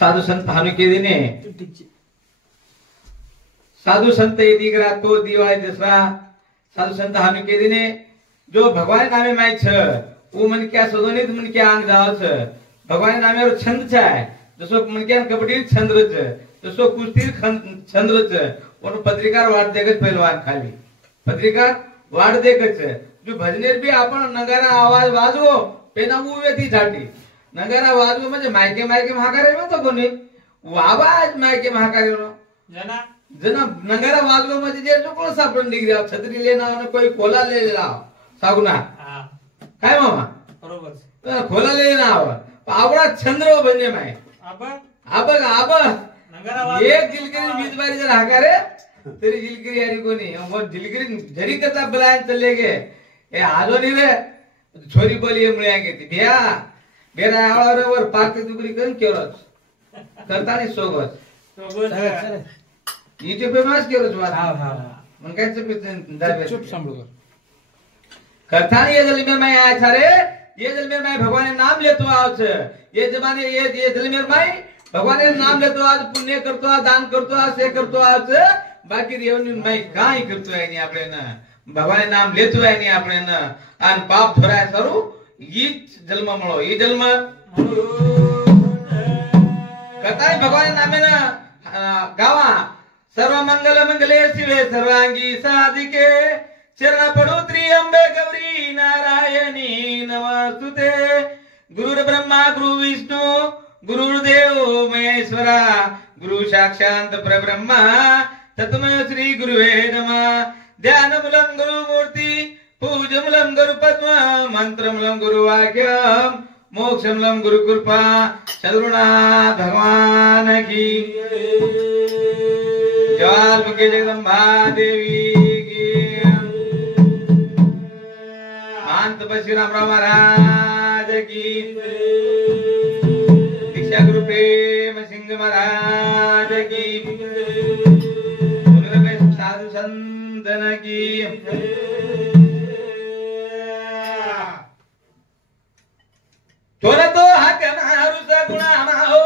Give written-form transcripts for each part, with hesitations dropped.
साधू संत हानुकेदीने साधु संत यदि करा तो दिवाळी दसरा साधु संत हानुकेदीने जो भगवान नामे माय छ वो मन क्या सदोनित मन क्या अंग जाव छ भगवान नामे और छंद छ जसो मन क्या कबड्डी छंद छ जसो कुस्ती छंद छ और पत्रिकार वाट देगच पहलवान खाली पत्रिकार वाट देगच जो भजनेर भी आपण नगारा आवाज वाजवो पेना उवेती झाटी नगारा वाजवो म्हणजे मायके मायके महाकारे म्हणतो कोणी आवाज मायके महाकारे जना जना नगारा वाजवो म्हणजे जे जो कोण सापडून निघल्या छत्री लेना कोई कोला लेला सागुना काय मामा बरोबर खोला लेना आवडा छंद्र बने माय आब आब एक जिलगिरी 20 बारी जर हाकारे तरी जिलगिरी यारी कोणी और जिलगिरी जरी कथा बलायन चले गे ए आलो नहीं रे छोरी बोली मिळागे ती बिया बेरा आवावर पार्टी दुगरी करून केरोच करता नाही सोबत इथे फेमस केरोच वाट मन काय चुप सांभळो कथा ये जल में मैं आया था रे ये जल में मैं भगवान नाम लेतो आज ये जमाने ये जल में मैं भगवान नाम लेतो आज पुण्य करतो आज दान करतो आज से करतो आज बाकी रेवनी मैं काय करतो आहे नहीं आपले ना भगवान नाम लेतो आहे नहीं आपले ना आणि पाप धराय सरू ही जन्म मळो ही जन्म कथाय भगवान नामे ना गावा सर्व मंगल मंगले शिवे सर्वांगी साधिके चरण पडोत्री अंबे गौरी नारायणी नमस्तुते गुरु ब्रह्मा गुरु विष्णु गुरुदेव महेश्वरा गुरु साक्षात परब्रह्मा तस्मै श्री गुरुवे नमः ध्यानमूलं गुरुमूर्ति पूजमूलं गुरुपद्म मंत्रमूलं गुरुवाक्यम मोक्षमूलं गुरुकृपा सद्गुरुनाथ भगवान की जय मुखे जगदम्बा देवी श्रीराम महाराज की दीक्षा गुरु प्रेम सिंह महाराज की साधु संतन की थोड़ा तो हक मारू सगुणा हो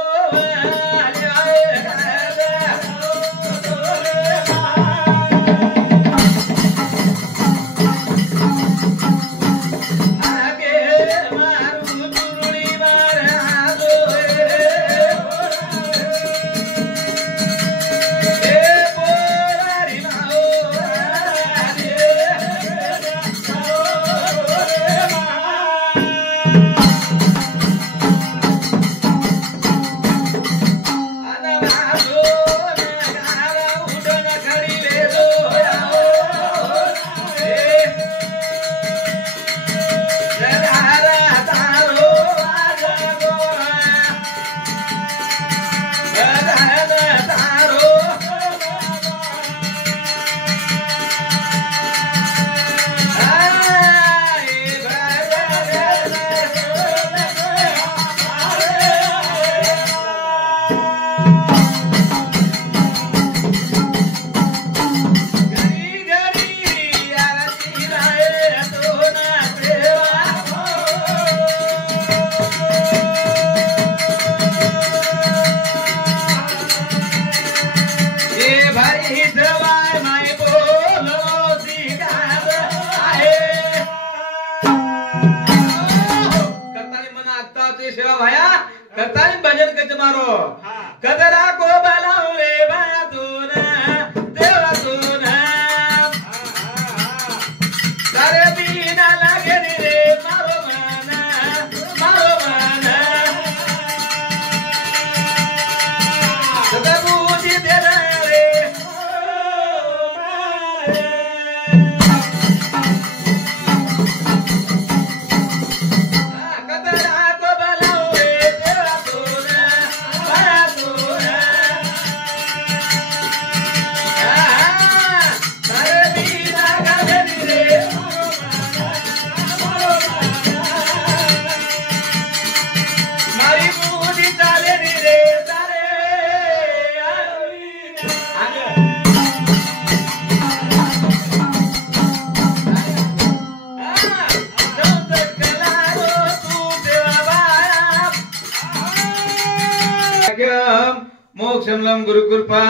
मोक्षम लम गुरु कृपा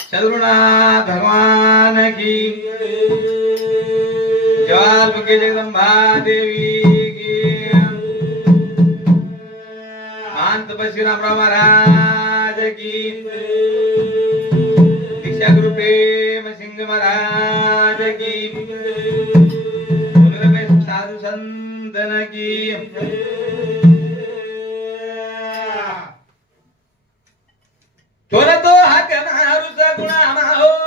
सद्गुरुनाथ भगवान की जवाल मुके जगदम्बा देवी की महंत बशीराम राव महाराज की दीक्षा गुरु प्रेम सिंह महाराज की साधु संतन की थोड़ा तो हक मारू सगुणा माहो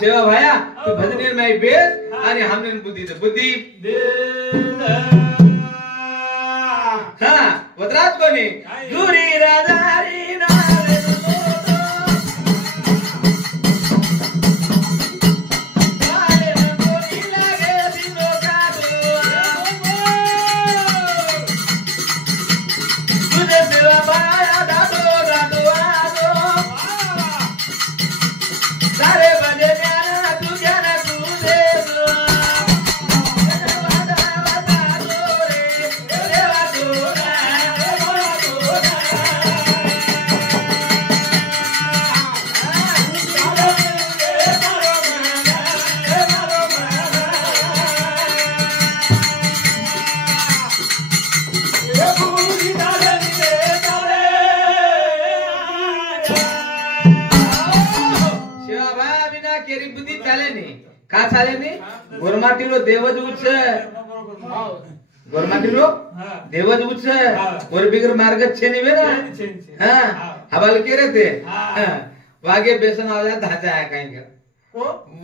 सेवा भाया तू भजनेर में बेस आणि हमने बुद्धि दे बुद्धि हाँ वदराज कोणी जुरी राजारी नाले का चाले नी गोरमाटीलो देवज उच्च गोरमाटीलो देवज उच्च और बिगर मार्ग छे निवे ना हां हवाल के रहते वागे बेसन वाला धाचा है कहीं का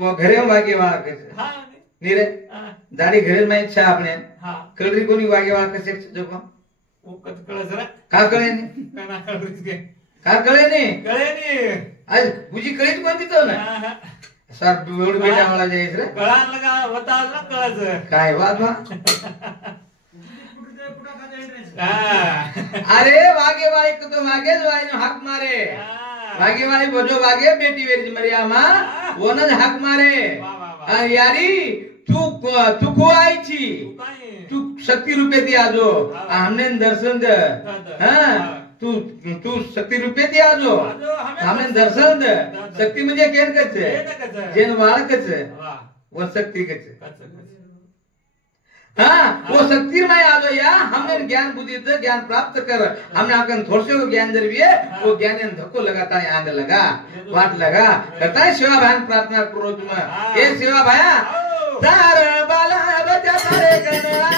वो घरे वागे वाला कैसे नीरे दाढ़ी घरे में इच्छा आपने कलरी कोनी वागे वाला कैसे जो को वो कत कळे जरा का कळे नी का कळे नी आज बुजी कळीत कोणती तो ना सर एवढं बेटा मला जायचं रे कळा लगा होता ना कळच काय बात वा अरे वागे वाले तो वागे जो आईने हाक मारे वागे वाले बोझो वागे बेटी वेरी मरियामा वो न हाक मारे यारी तू को आई छी तू शक्ति रुपये दिया जो हमने दर्शन दे हाँ तू शक्ति रुपये दिया जो हमने दर्शन दे शक्ति म्हणजे केन कचे जेन वाळ कचे वो शक्ति कचे हाँ वो शक्ति में आ जो या हमने ज्ञान बुद्धि से ज्ञान प्राप्त कर हमने आकर थोड़से को ज्ञान जरूरी है वो ज्ञान धक्को लगाता है आंग लगा वाट लगा करता है सेवा भान प्रार्थना पूर्वक में ये सेवा भाया तार बाला बचा तारे कनवा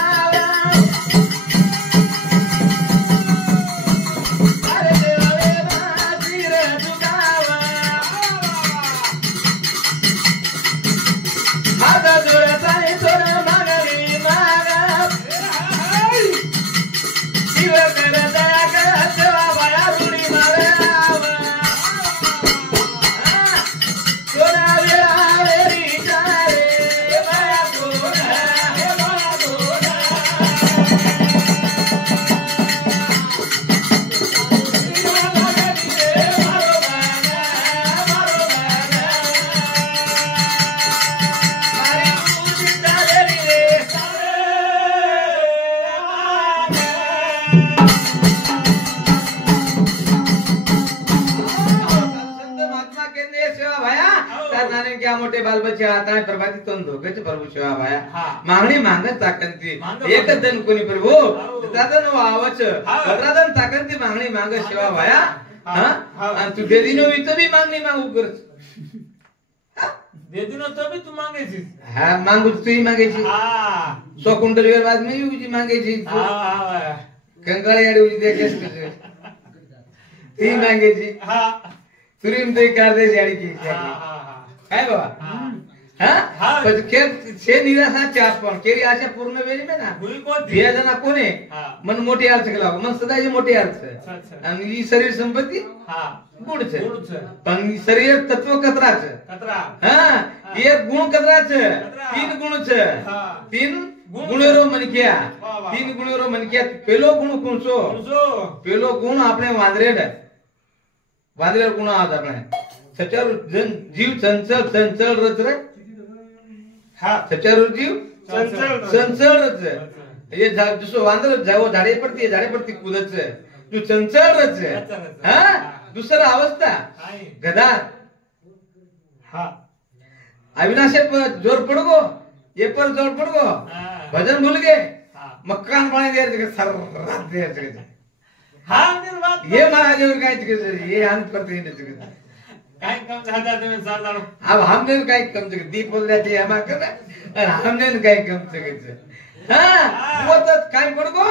मोठे बाल बच्चे आता है प्रभाती तो धोके प्रभु सेवा भाया मागणी मागत ताकंती एक जण कोणी प्रभु दादा नो आवच भद्रादन ताकंती मागणी माग सेवा भाया हां तू दे दिनो तो भी मागणी मागू कर दे दिनो तो भी तू मागेची हां मागू तू ही मागेची हां 100 क्विंटल वेळ बाद में ही मागेची हां कंकाळी आडी उजी देखेस कसे ती मागेची हां तुरीम ते कर दे जाडी की हां काय बाबा हां पण के छे निराशा चार पण केरी आशा पूर्ण वेळी में ना हे जना कोणे मन मोठी अर्थ केला मन सदाची मोठी अर्थ आणि ही शरीर संपत्ती हां गुण छे पण शरीर तत्व कतरा छे हां एक गुण कतरा छे तीन गुण छे तीन गुणेरो मनकिया तीन गुणेरो मनकिया पेलो गुण कोणसो पेलो गुण આપણે વાંદરેડ ગુણ આવતા આપણે सचारू जीव चंचल चंचल रच रे हाँ सचारू जीव चंचल रच ये जिसको वांदर जाओ झाड़े पड़ती कूदत से जो चंचल रच हाँ दूसरा अवस्था गदार हाँ अविनाशे पर जोर पड़ गो ये पर जोर पड़ गो भजन भूल गए मक्कान पानी दे सर रात दे हाँ ये महाराज ये अंत करते हैं काय कम झाला तुम्ही चालणार अब हमने काय कम जगत दीप बोल जाते हमार कर और हमने काय कम जगत हां वो तो काय पडको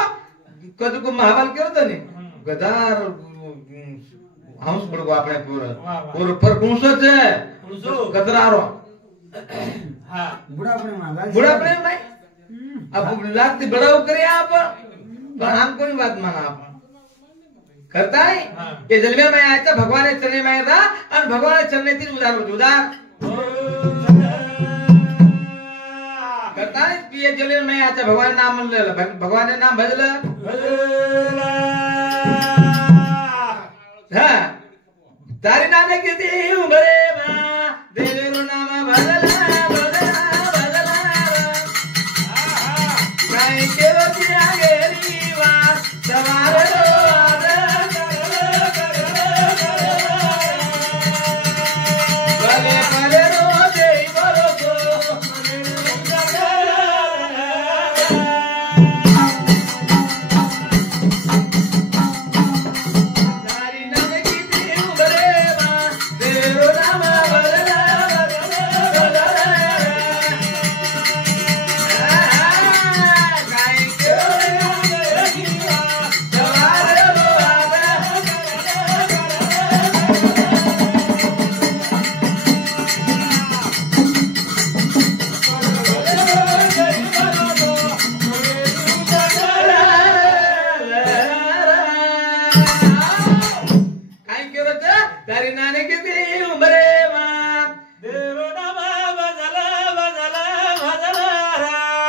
कदू को महाबल केव तो ने गदार हाउस पडको આપણે પૂર પર કુંસો છે કતરારો हां बुढ़ा प्रेम भाई अब लागती बड़ाऊ करे आप पर हम कोई बात माना आप करता है ये जलवे में आया था भगवान ने चलने में था और भगवान ने चलने थी उदार करता है ये जलवे में आया था भगवान नाम मन ले भगवान ने नाम भजल हाँ तारी नाने की देव बड़े मां देवेरो नाम भजल काय के बतिया गेरी वा सवारे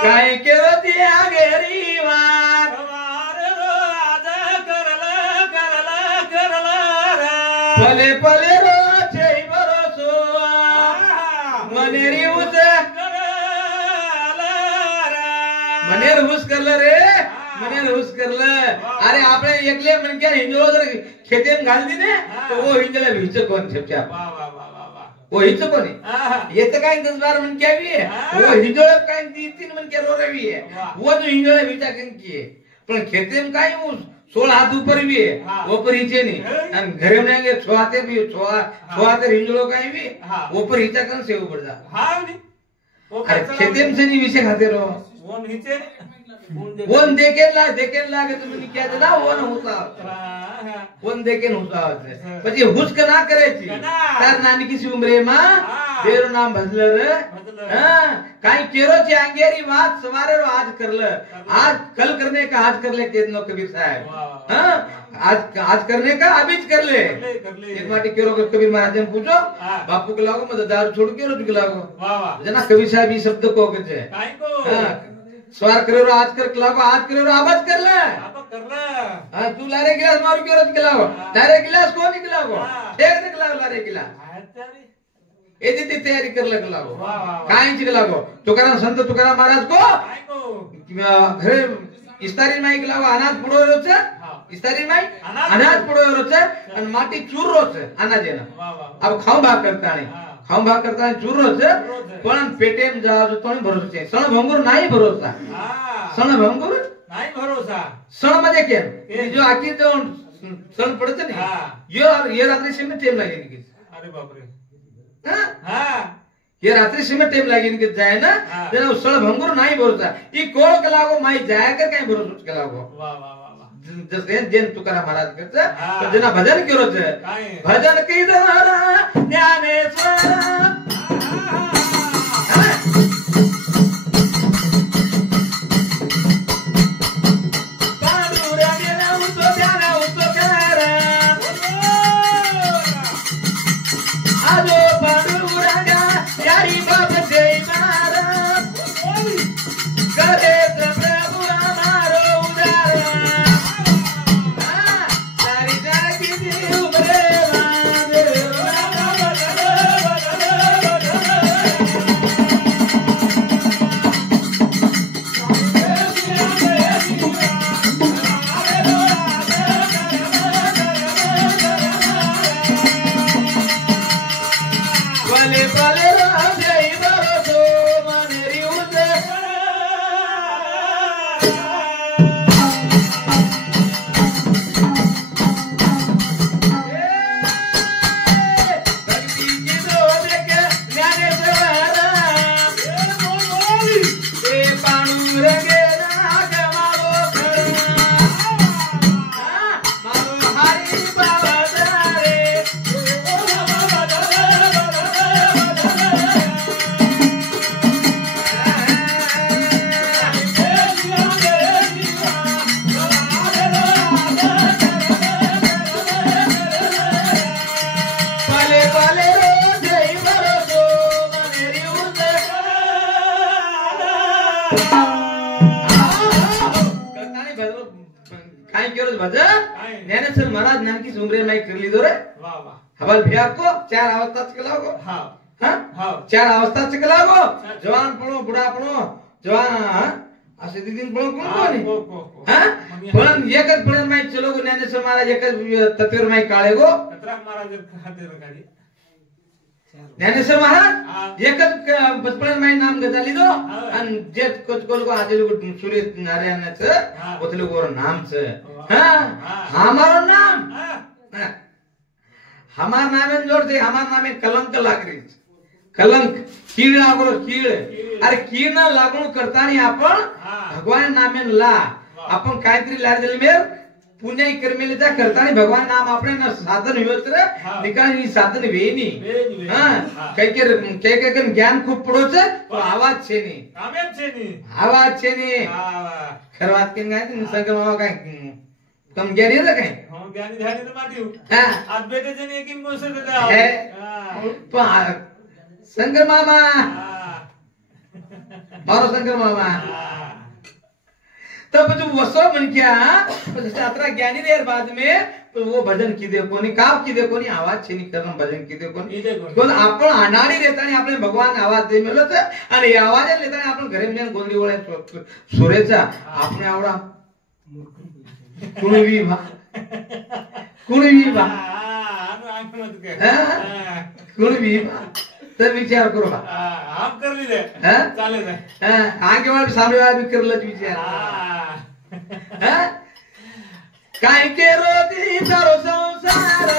काय केलं ते आगेरी वार पले पले रो जय भरोसो मनेरी हुस मनेर हुस करलं रे मनेर हुस करलं अरे આપણે એકલે મન કે હિંજળો જર ખેતેમ ઘાલ દી ને તો ઓ હિંજળે વિચ કોણ છે क्या वाह वाह वाह वाह वाह वो हिच कोणी येत काय 10 12 मन क्या भी है वो हिंजळे काय 3 मन के रो रही है वो जो हिंजळे विचा कन की है पण खेतेम काय हूं 16 हाथ ऊपर भी है ऊपर नीचे नहीं और घरे में आएंगे छुआते भी छुआते हिंजड़ो काय भी ऊपर हिचा कन से ऊपर जा हां नहीं वो खेतेम से नहीं विषय खाते रहो वो नीचे वन देखे लागे तुम्ही क्या ना वन होता वन देखे होता પછી હુસ્ક ના કરે છે તાર નાની કી ઉમરે માં તેરું નામ ભજલર हां કાઈ કેરો છે આંગેરી વાત સવારે રો આજ કરલ आज कल करने का आज कर ले केनो कबीर साहब हां आज करने का अभी कर ले एक माटी केरो कबीर महाराज ने पूछो बापू के लागो मत दारू छोड़ के रोज के लागो वाह वाह जना कबीर साहब ये शब्द को कहते हैं काई को हां स्वार करे रो आज कर लागो आज करे रो आवाज कर ले हां तू लारे गिलास मारू के रोज के लागो लारे गिलास को नहीं लागो एक देख लागो लारे गिलास ए दी तैयारी कर लग लागो काई चिक लागो तुकाराम संत तुकाराम महाराज को घरे इस्तारी माई लागो अनाज पुडो रो छे इस्तारी माई अनाज पुडो रो छे अन माटी चूर रो छे अनाज एना अब खाऊ भाग करता नहीं खाऊ भाग करता नहीं चूर रो छे पण पेटेम जाव जो तोनी भरोसा छे सण भंगुर नाही भरोसा सण भंगुर नाही भरोसा सण मध्ये के जो आखी जो सण पडते नहीं ये रात्री से में टेम लागेनी अरे बाप रे हां ये रात्रि से में टाइम लागेन के जाए ना जना सळ भंगुर नाही भरोसा ई कोळ के लागो माई जाय कर काय भरोसा के लागो वाह वाह वाह जसे जेन तुकाराम महाराज करता तो जना भजन केरो छे भजन की द्वारा ज्ञानेश्वर ज्ञानेश्वर महाराज नानकी उमरे में कर ली दो रे वाह वाह हवाल भैया को 4 अवस्था चलाओ हां हां 4 अवस्था चलाओ जवान पणो बुढ़ा पणो जवान असे दिन पणो कोण हां पण एकच पण में चलो गो ज्ञानेश्वर महाराज एकच तत्वर में काळे गो तत्रा महाराज खाते गाडी ज्ञानेश्वर महाराज एकच बचपन में नाम गजा लीधो अन जे कोच कोल को आजे लोग सूर्य नारायण छ ओथले को नाम छ हां हमारो नाम हमार नाम जोड़ दे हमार नाम कलंक लागरी कलंक कीड लागरो कीड अरे कीड ना लागणू करता नहीं आपण भगवान नामे ला आपण काहीतरी लाजल मेर पुण्य कर्मेलेचा करता नहीं भगवान नाम आपने ना साधन होत्र निकाळी साधन वेनी हां काय के ज्ञान खूप पडो छे तो आवाज छे नहीं कामेम छे नहीं आवाज छे नहीं खरवात के गाय संग मामा काय कम ज्ञानी रे काय हां ज्ञानी ध्यानी तो माटियो हां आज बेटे जने एक मोसे देता संग मामा मारो शंकर मामा हाँ। तब जो वसो मन क्या अतरा ज्ञानी देर बाद में तो वो भजन किदे कोणी काव किदे कोणी आवाज छेनी करण भजन किदे कोणी कोण आपण आनाडी रेतानी आपले भगवान आवाज दे मेलो छ आणि या आवाज लेतानी आपण घरे मेन गोंडी वळे सुरेचा आपने आवडा कुणवी भा कुणवी भा तर विचार करू बा आप कर लीजिए चालेल आगे वाला सामने वाला भी करलच विचार काय के रोती तारो संसार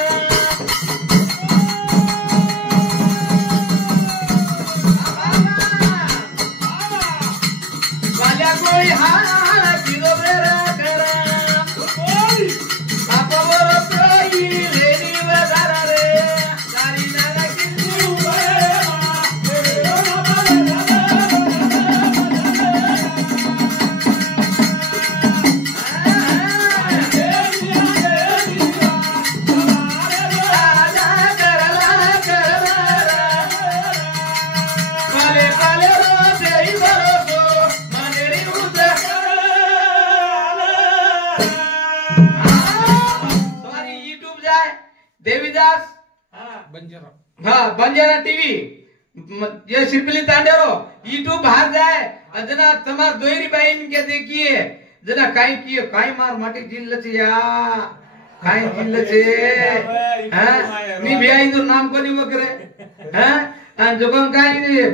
वाल्या कोई हाल किलो मेरा करा बापा बोरो कोई लेनी वदारा रे सारी नाला किंतु देवीदास हाँ बंजारा टीवी ये शिरपली तांडेरो यूट्यूब बाहर जाए जना तमार दोयरी बाईन के देखिए जना काई किए काई मार माटी जिल्ल छे या काई जिल्ल छे हां मी बियाई तो नाम कोनी वगैरे हां आणि जोगन काई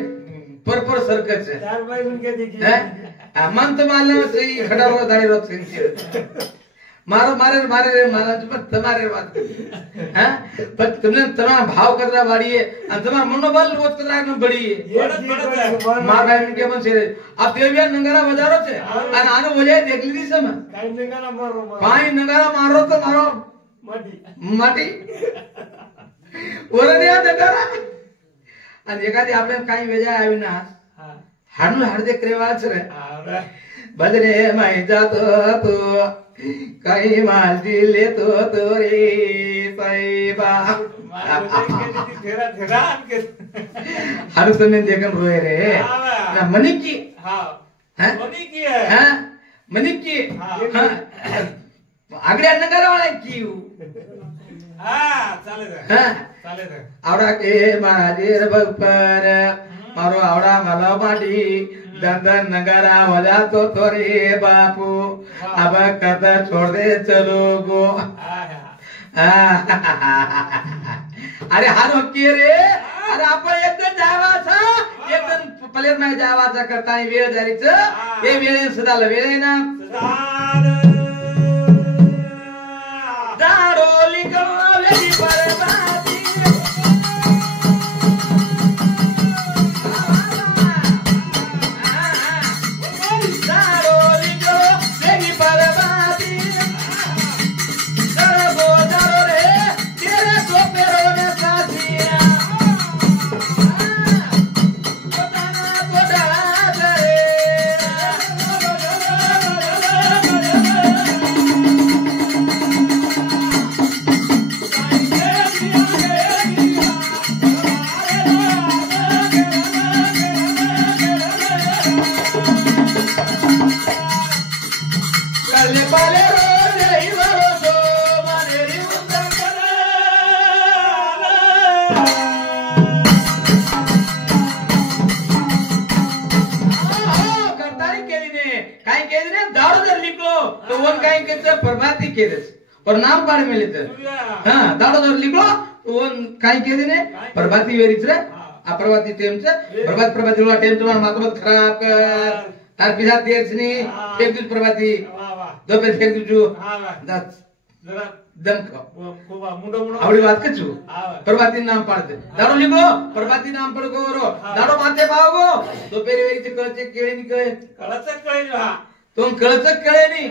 परपर सर्कस छे चार बाई उनके देखिए हां मन तो मारले सही खडारो दाडी रोक से मारो मारे मारे रे महाराज पर तुम्हारे बात हैं पर तुमने तुम्हारा भाव करना बाड़ी है और तुम्हारा मनोबल वो करना न बड़ी है मार भाई के मन से अब देविया नंगारा बजारो छे और आनो बजाय देख लीधी सम काई नंगारा मारो तो मारो माटी माटी ओरे दे नंगारा आणि एखादी आपल्याला काही वेजा आवी ना हाडून हाडदे क्रेवाच रे बजरे माई जातो तो काही माल दिले तो रे साईबा हर समय देखन रोए रे ना मनिक की मनिक की आगड्या नगर वाला की आवडा के महाराजेर भगपर मारो आवडा मला माटी दंदन नगरा वजा तो रे बापू अब कथा छोड़ दे चलो गो अरे हार होती रे अरे आपण एकदम जावाचा एकदम प्लेयर नाही जावाचा करता वेळ जारीच हे वेळ सदाला वेळ आहे ना दारोली गवली परबाती और नाम पाड़ में लेते हाँ दाड़ो दर लिखलो वो काई के दिन प्रभाती वेरीच रे अप्रभाती टेम से प्रभाती वाला टेम तुम्हारा मातमत खराब कर तार पिता देर से नहीं एक दूसरे प्रभाती दो पे एक दूसरे दस दम को आवड़ी बात कर चु प्रभाती नाम पाड़ दे दाड़ो लिखो प्रभाती नाम पढ़ को रो दाड़ो माते पाओगो दो पे वेरीच कळचे केळे निकळे कळचे कळे जो तुम कळचक कळे नी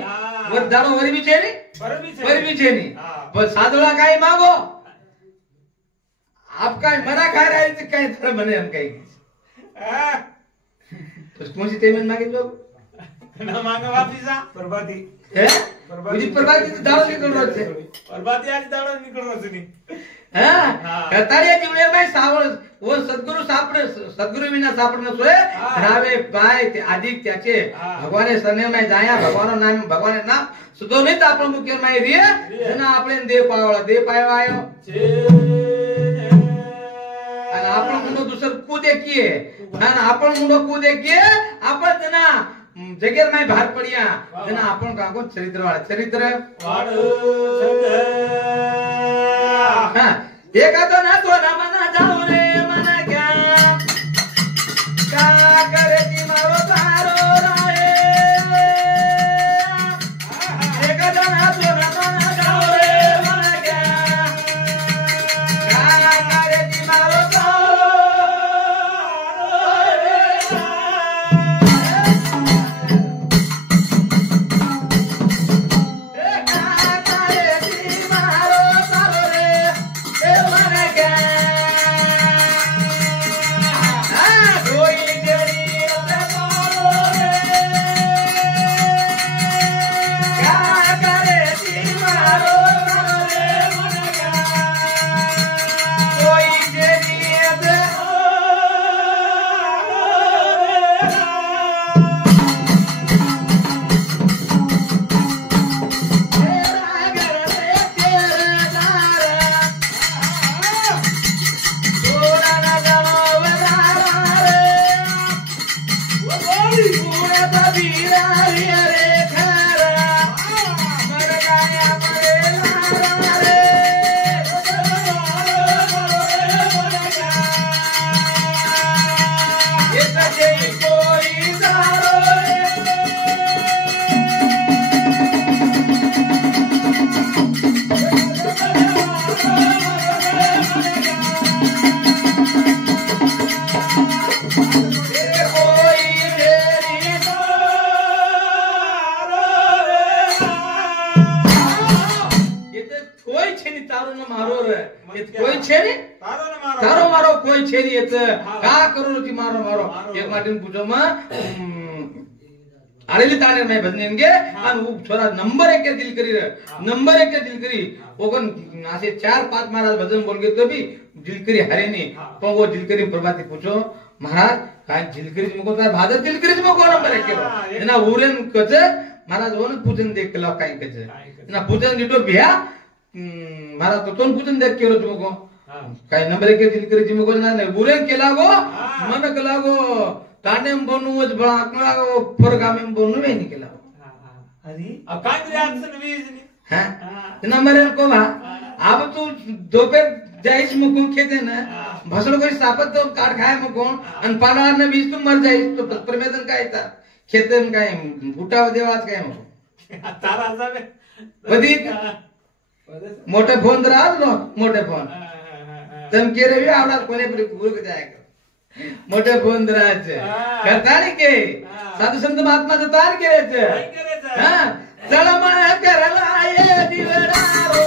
वर दाड़ो वरी बिचे नी वरी बिचे नी पर सादोळा काय मागो आप काय मना खा रहे थे काय तर बने हम काय तो कौन सी पेमेंट मांगे लोग ना मांगा वापिस आ प्रभाती है मुझे प्रभाती दाड़ो निकल रहा है प्रभाती आज दाड़ो निकल रहा है करताळी जीवने में सावळ व सद्गुरु विना सापडणं सोय रावे पाय ते अधिक त्याचे भगवाने सरने में जाया भगवान नाम सुदोनित आपण मुख्य में रिय जना આપણે देव पावायो आणि आपण म्हणून दुसरं कू देखिए आणि आपण म्हणून कू देखिए आपण जना जगेर में भार पडिया जना आपण काको चरित्र एखादा ना तो ना मना जाऊ रे मना क्या का करे ती मारो तारो राये एखादा ना तो ना मना जाऊ रे मना क्या का करे ती मारो तारो तारो मारो कोई छेरी येत का करू ती मारो एक माटीन पूछो म आलेली ताने में भजनेंगे आणि छोरा नंबर 1 के दिल करी ओगन असे 4-5 महाराज भजन बोल गए तो भी दिलकरी हरे नहीं पण वो दिलकरी प्रभाती पूछो महाराज काय दिलकरी मको तार भादर दिलकरी मको नंबर 1 के ना उरेन कच महाराज ओन पूजन देख के लो काय कच ना पूजन दिटो बिया महाराज तो तोन पूजन देख के रो तुमको काय नंबर 1 के दिलकरी जिमको ना उरेन केला गो मन केला गो तांडेम बनवच बळाकलागो परगामेम बनवे नहीं केला अरे अब काय रिएक्शन वीजनी हां नंबर 1 को अब तू दोपहर जाइस मुको खेते ना भसड़ कोई सापत तो काट खाए मुको अन पालार ने बीज तू मर जाइस तो परमेदन काय था खेते में काय फुटाव देवाच काय मुको तारा जावे वदी मोठे फोन दराज लो मोठे फोन तम के रे आवडा कोने पर गुरु जाएगा मोठे फोन दराज करतानी के साधु संत महात्मा जतार केरेच हां चलमा करला ये दिवडारो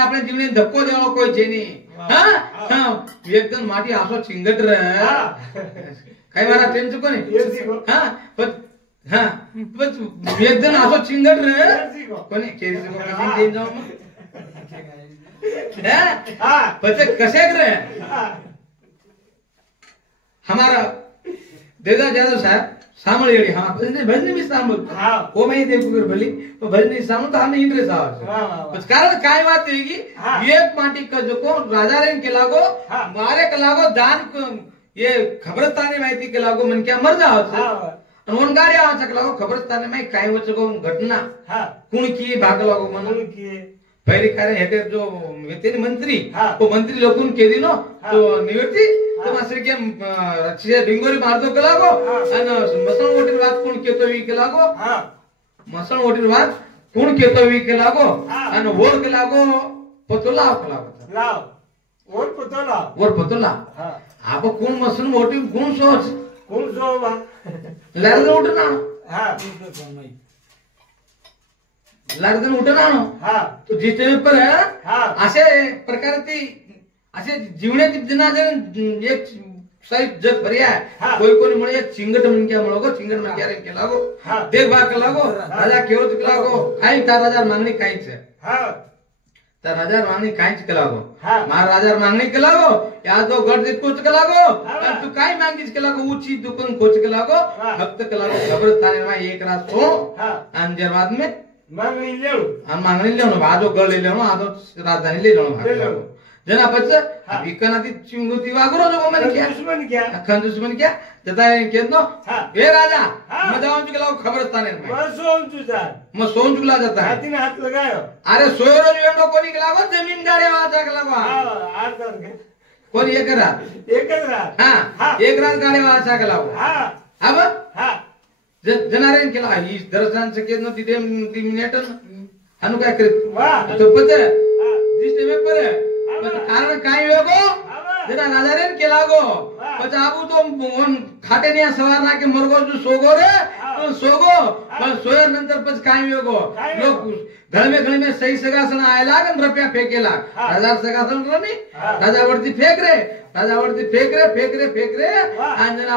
આપણે જીવને ધક્કો દેવો કોઈ છે નહીં હા એકદમ માટી આસો ચિંગટ રે કઈ વારા ટેમ ચકો ને હા હા એકદમ આસો ચિંગટ રે કોને કેરી ચકો કસી દે જાવ હા પછી कसे रे हमारा देवदास यादव साहब सामल येड़ी हाँ भजन भी सामल वो मैं देव कुकर भली तो भजन सामल तो हमने इंद्रेस आवाज कारण काय बात होगी एक माटी का जो को राजा रेन के लागो मारे के लागो दान ये खबरस्तानी माहिती के लागो मन क्या मर जाओ अन कार्य आवाज के लागो खबरस्तानी में काय वच को घटना कुण की भाग लागो मन पहले कार्य हेटे जो वेतेनी मंत्री हाँ। वो मंत्री लोगों के दिनो हाँ। तो निवृत्ति तो मास्टर के अच्छे डिंगोरी मार दो कलागो हाँ। अन मसन वोटिन बात कौन केतो वी कलागो हाँ मसन वोटिन बात कौन केतो वी कलागो हाँ। अन वोर कलागो पतोला कलागो लाव और पतोला वोर पतोला हाँ आप कौन मसन वोटिन कौन सोच कौन सो बा लड़न उठना हाँ लड़न उठना हाँ तो जिसने पर हाँ असे प्रकारची असे जीवनाची जनाजन एक सही जग भरिया हाँ। कोई कोणी मुळे एक चिंगट म्हणक्या मुळगो चिंगट म्हणक्या रे केला गो हाँ। देखभाल केला गो राजा केवच केला गो काही 4000 मागणी काहीच हाँ तर 1000 मागणी काहीच केला गो हाँ। मार 1000 मागणी केला गो या जो गड कोच केला गो हाँ। आणि तू काय मागीच केला गो ऊंची दुकान कोच केला गो हाँ। फक्त केला गो खबरदारी में एक रात सो हाँ आणि जर बाद में मांगणी लेव आणि मागणी लेवनो आजो गड लेवनो आजो राजधानी लेवनो लेवनो। जना पच हाँ। विकनाती चिंगुती वागरो जो मन क्या दुश्मन क्या अखन दुश्मन क्या जता केनो हाँ। ए राजा हाँ। मैं जाऊं चुकला खबरस्तान में बस सोन तुझा मैं सोन चुकला जाता है हाथी ने हाथ लगायो अरे सोयरो वेंडो कोनी केला गो जमीन गाडे वाचा केला गो हाँ आठ कर कोनी एक रात एक रात हां हाँ। एक रात गाडे वाचा केला गो हाँ अब हाँ जनारेन केला ही दर्शन से केनो तिथे ती मिनिटन अनु काय करीत वाह। तो पच हाँ जिसने में पर पण कारण काय वेगो हाँ जरा राजारेन केला गो हाँ। पच आबू तो मोहन खाटे ने सवार ना के मरगो जो सोगो रे हाँ। तो सोगो पण सोयर नंतर पच काय वेगो काय लोक घर में सही सगासन आयला गन रुपया फेकेला हाँ। राजा सगासन रमी हाँ। राजावरती फेक रे वाह। अंजना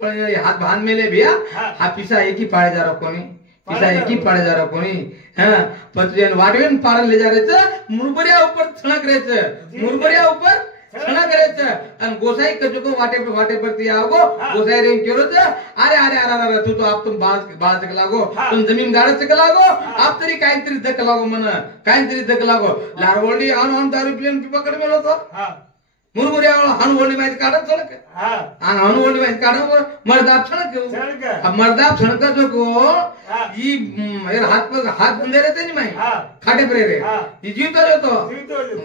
हात भान मेले भिया हाँ। हा पिसा एक ही पाड़े जा रहा कोणी पिसा एक ही पाड़े जा रहा कोणी हाँ पचन वाटवेन पाड़न ले जा रहे थे मुरबरिया ऊपर छणक रहे थे मुरबरिया ऊपर छणक रहे थे अन गोसाई कजो को वाटे पर दिया होगो हाँ। गोसाई रेन क्यों थे अरे तू तो आप तुम बाल चक लागो हाँ। तुम जमीन गाड़े चक लागो आप तरी काहीतरी दक लागो मन काहीतरी दक लागो लारवळी आन दारू पिऊन पकड मेलो तो हाँ मुरमुरिया हनुवळी माहिती काढत चढक हाँ आणि हनुवळी माहिती काढ मर्दाब छणक चढ़ अब मर्दाब छणक जो को हाँ। ई हाथ बंदे रहते नहीं माई हाँ। खाटे पर रे हाँ। ये जीवतो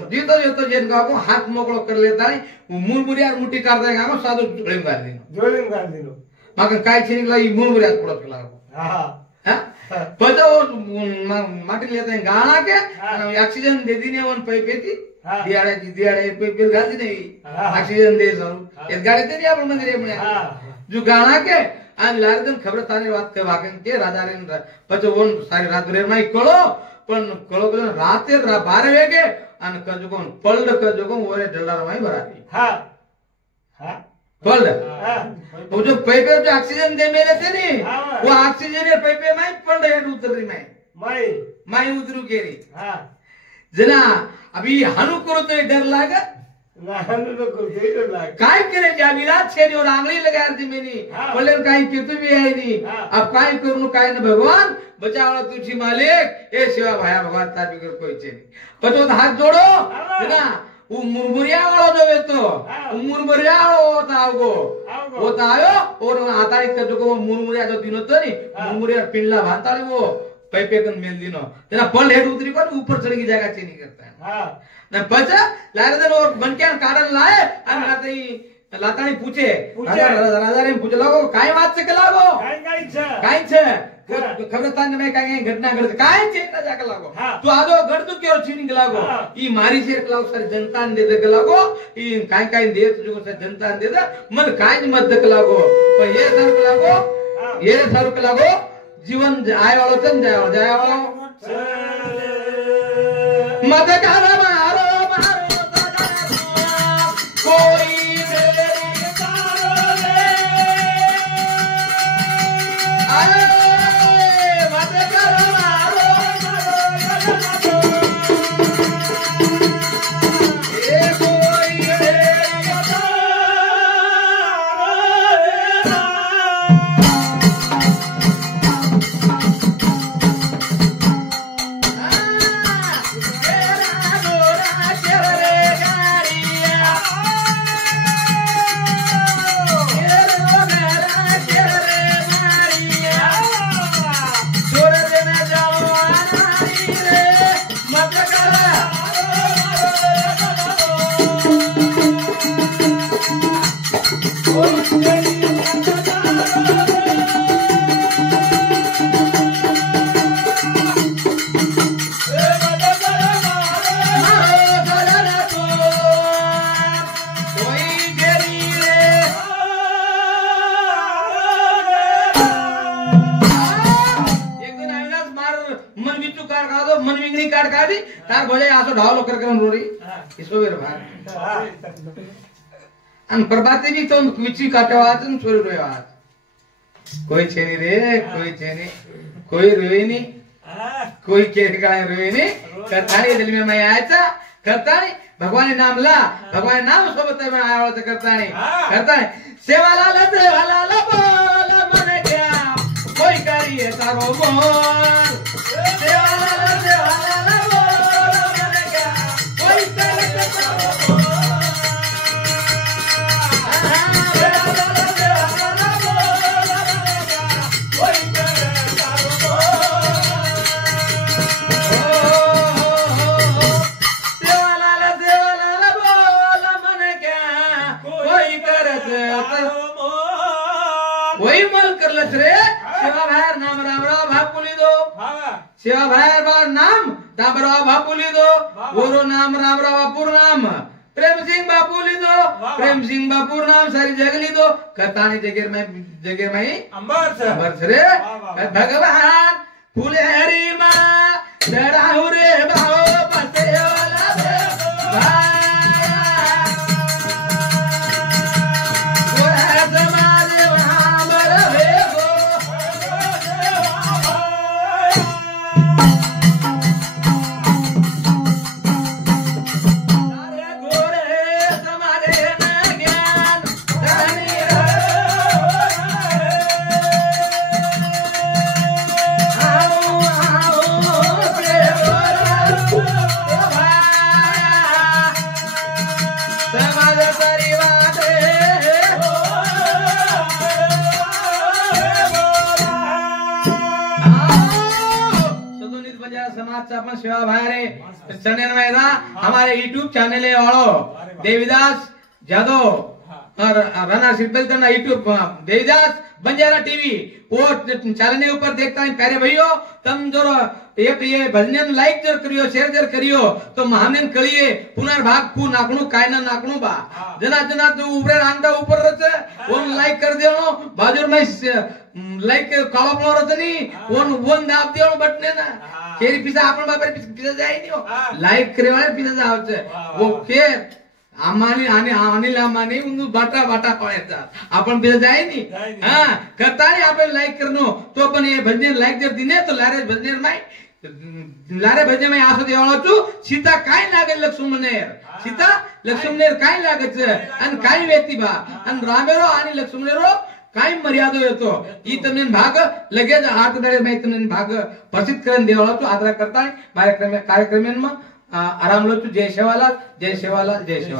जीवतो जो जेन का को हाथ मोकळो कर लेता है मुरमुरिया मुठी करता है का साधू झोळे घाल दिनो जोड़ें गाल दिलो मग काय छिनिकला ई मुरमुरिया पडत लागो हाँ हां पतो माटी लेता है गाणा के हाँ। ऑक्सीजन दे दिने वन पैपेती हाँ। दिहाड़े पैपे घाल दिने हाँ। ऑक्सीजन दे सर हाँ। इस गाड़ी ते नहीं आपण मंदिर में हाँ। जो गाणा के आणि लारदन खबर ताने वात के वागन के राजा रे पछो वन सारी रात रे माई कळो पण कळो राते 12 वागे आणि कजो कोण पल्ड कजो कोण ओरे डलर माई भराती हाँ हाँ पल्ड हाँ वो जो पैपे जो ऑक्सीजन दे मेरे थे नी हाँ। वो ऑक्सीजन रे पैपे माई पल्ड हेड उतर रही माई माई उतरू केरी हाँ जना अभी हनु करो तो डर लागा नानु नको देर लाग काय करे जामिनात छेनी और आंगली लगा दी मैंने हाँ। बोले काही केतु भी है नहीं हाँ। अब काय करू काय न भगवान बचावला तुझी मालिक ए शिवा भाया भगवान ताबी कर कोई छे नहीं पतो हाथ जोड़ो हाँ। ना वो मुरमुरिया वाला जो वेतो हाँ। मुरमुरिया होता आवगो आवगो। होता आयो और आता एक जो को मुरमुरिया जो दिन होतो नी हाँ। मुरमुरिया पिल्ला भाताली वो पैपे कन मेल दिनो तेरा पल हेड उतरी पर ऊपर चढ़ की जगह चेनी करता है हाँ न पचा लारदन और बनक्यान कारण लाए आणि लाताई लाताणी पूछे राजा रे पूछ लागो काय वात से लागो काय छे खबरस्तान में काय घटना घडत काय छे राजा के लागो हाँ। तू आदो गडतू केव छिनी के लागो हाँ। ई मारी से लागो सारी जनता ने दे के लागो ई काय दे तुझको से जनता दे दे मन काय मत दे के लागो पर ये सर के लागो हाँ। ये सर के लागो जीवन आय वालो तन जाय वालो मत कर मारो कोई मन विंगणी काट काढी तार भले आसो ढावलो कर करून रोरी इसो वेर भार अन प्रभाते भी तो विची काटवाच न छोरी रोयाच कोई छेनी रे कोई रोई नहीं कोई के काय रोई नहीं करतानी दिल में मैं आया करतानी भगवान नाम ला भगवान नाम सोबत में आया होता करतानी सेवा लाल बोल मन क्या कोई करिए तारो मोर सेवा लाल बोल मन क्या कोई करिए तारो मोर वही मल कर लच रे सेवा भाई नाम राम राव भापुली दो सेवा भाई बार नाम दाबराव भापुली दो गोरो नाम राम राव बापुर नाम प्रेम सिंह बापुली दो प्रेम सिंह बापुर नाम सारी जगली दो कतानी जगेर में अंबर रे भगवान फूले हरी माँ चढ़ाऊ रे बाहो बसे वाला समाज सेवा भाई चैनल में ना हमारे YouTube चैनल है वालों देवीदास जादव और राणा सिब्बल का YouTube देवीदास बंजारा टीवी वो चैनल के ऊपर देखता है प्यारे भाइयों तुम जो ये भजन लाइक जर करियो शेयर जर करियो तो महानेन कळिये पुनर्भाग पू नाकणू काय ना नाकणू बा जना जना तू ऊपर रांगता ऊपर रच वन लाइक कर देनो बाजू में लाइक काळो पळो रचनी वन दाब देनो बटने ना केरी पिसा आपण बापर पिसा जाय नी लाइक करे वाले पिसा जावचे वो के आमानी आणि अनिल आमानी उंदू बाटा बाटा पळायचा आपण पिसा जाय नी हां करतानी आपण लाइक करनो तो पण ये भजन लाइक जर दिने तो लारे भजन में लारे भजन में आसो देवाळो छु सीता काय लागे लक्ष्मणेर सीता लक्ष्मणेर काय लागेच आणि काय व्यक्ती बा आणि रामेरो आणि लक्ष्मणेरो काय मर्यादा येतो ई तमने भाग लगेच 8 दाडे में तमने भाग प्रसिद्ध करन देवाळो छु आदरा करता कार्यक्रम में आराम लो छु जय सेवालाल जय सेवालाल जय सेवा